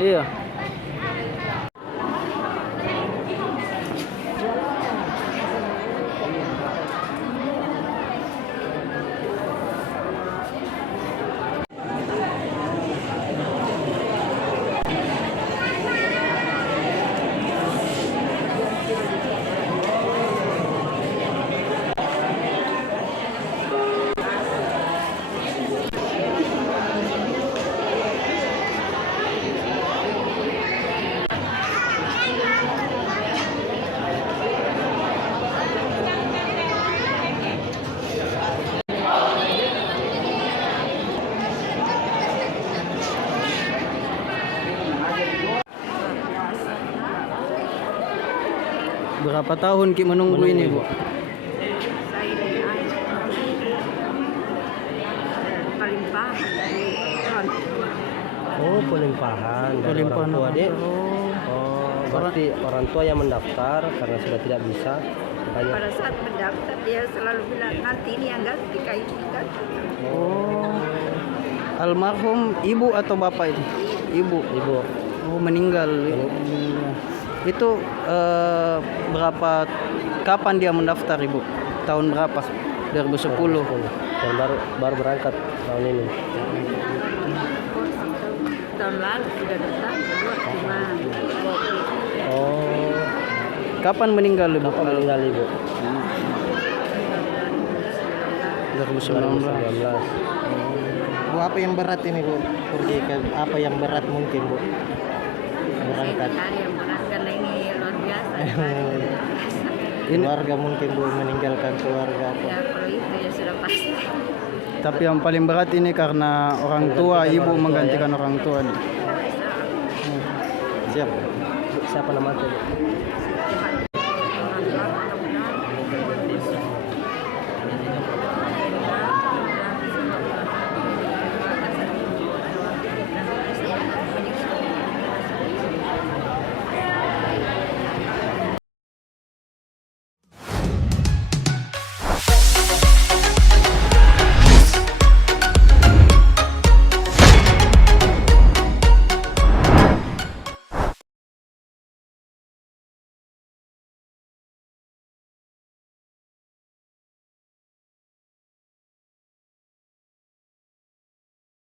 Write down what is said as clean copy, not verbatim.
Iya. Berapa tahun Ki menunggu ini, Bu? Pelimpahan dari orang tua. Oh, pelimpahan dari orang Pelimpahan tua orang dek. tua. Oh, berarti orang tua yang mendaftar karena sudah tidak bisa. Makanya. Pada saat mendaftar dia selalu bilang nanti ini yang ganti kayak ini kan. Oh. Almarhum ibu atau bapak itu? Ibu. Ibu. Oh, meninggal. Iya. Itu berapa kapan dia mendaftar, Ibu? Tahun berapa? 2010. Dan baru berangkat tahun ini. Tahun lalu sudah datang kedua cuma Oh, Kapan meninggal, Ibu? kapan meninggal ibu? 2019. 2019. Bu, apa yang berat ini Bu? Pergi ke apa yang berat mungkin Bu? Berangkat. hari yang berat karena ini luar biasa. Ini Keluarga mungkin Bu, meninggalkan keluarga apa? Ya kalau itu ya sudah pasti. tapi yang paling berat ini karena orang tua, Menggantikan ibu orang tua, menggantikan orang tua nih. Siap. Bu, siapa nama itu? Bu?